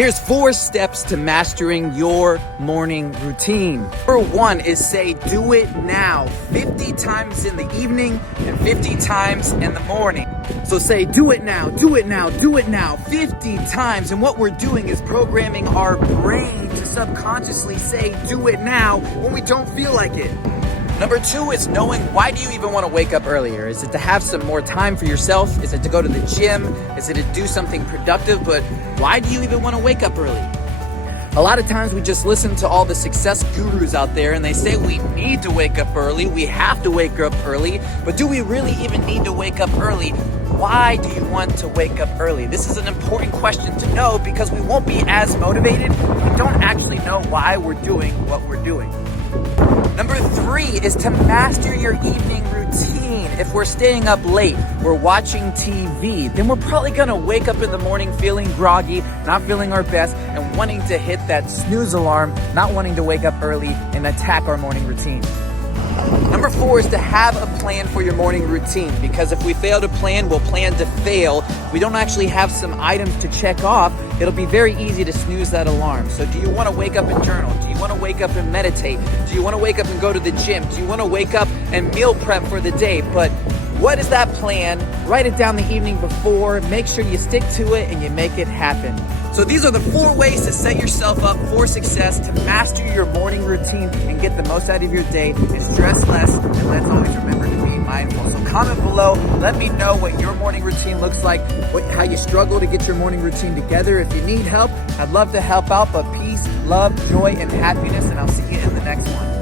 Here's 4 steps to mastering your morning routine. Number 1 is say, do it now, 50 times in the evening and 50 times in the morning. So say, do it now, do it now, do it now, 50 times. And what we're doing is programming our brain to subconsciously say, do it now when we don't feel like it. Number 2 is knowing, why do you even want to wake up earlier? Is it to have some more time for yourself? Is it to go to the gym? Is it to do something productive? But why do you even want to wake up early? A lot of times we just listen to all the success gurus out there and they say we need to wake up early, we have to wake up early, but do we really even need to wake up early? Why do you want to wake up early? This is an important question to know because we won't be as motivated if we don't actually know why we're doing what we're doing. Number 3 is to master your evening routine. If we're staying up late, we're watching TV, then we're probably gonna wake up in the morning feeling groggy, not feeling our best, and wanting to hit that snooze alarm, not wanting to wake up early and attack our morning routine. Number 4 is to have a plan for your morning routine, because if we fail to plan, we'll plan to fail. We don't actually have some items to check off, it'll be very easy to snooze that alarm. So do you want to wake up and journal? Do you want to wake up and meditate? Do you want to wake up and go to the gym? Do you want to wake up and meal prep for the day? But what is that plan? Write it down the evening before, make sure you stick to it and you make it happen. So these are the 4 ways to set yourself up for success, to master your morning routine and get the most out of your day and stress less. And let's always remember to be mindful. So comment below, let me know what your morning routine looks like, how you struggle to get your morning routine together. If you need help, I'd love to help out, but peace, love, joy, and happiness, and I'll see you in the next one.